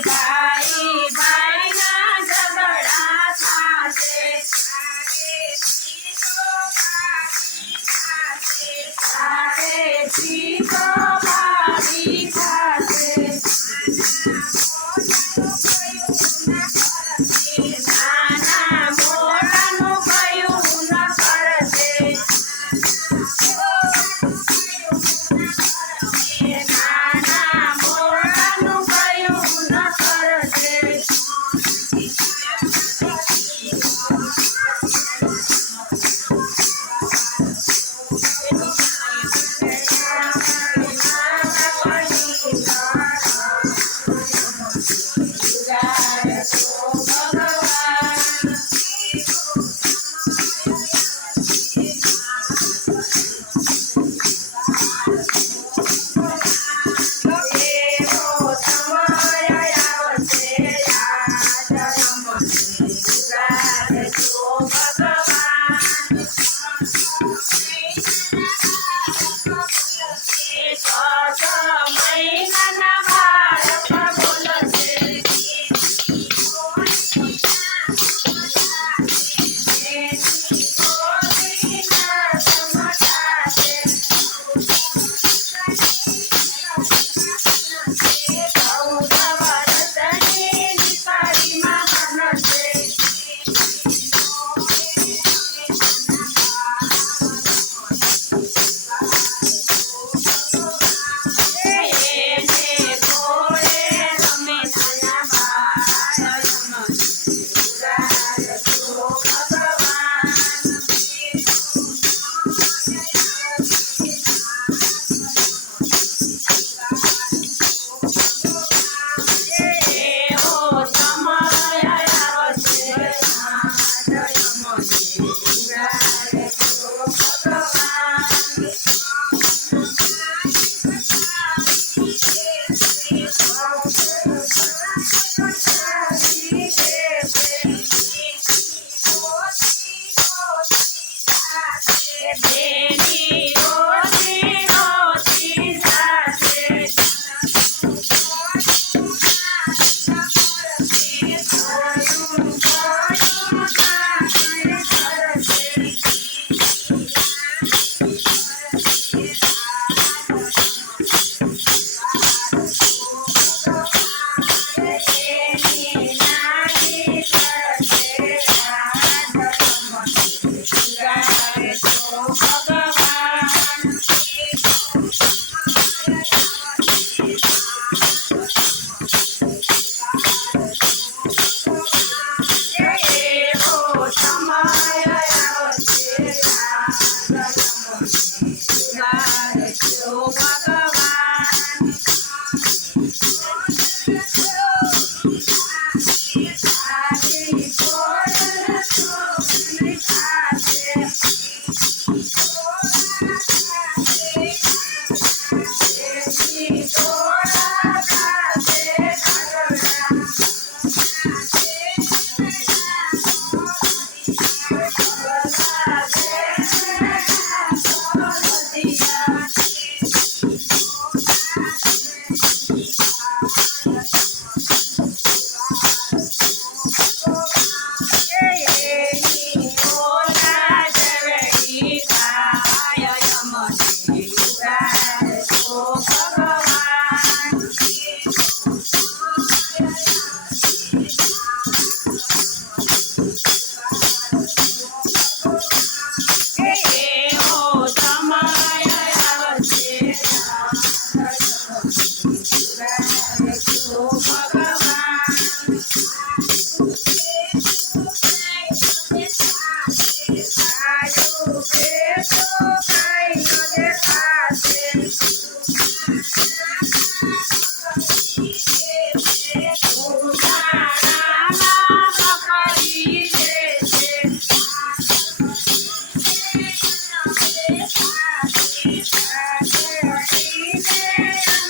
ભાઈ ભાઈ Yeah. yeah.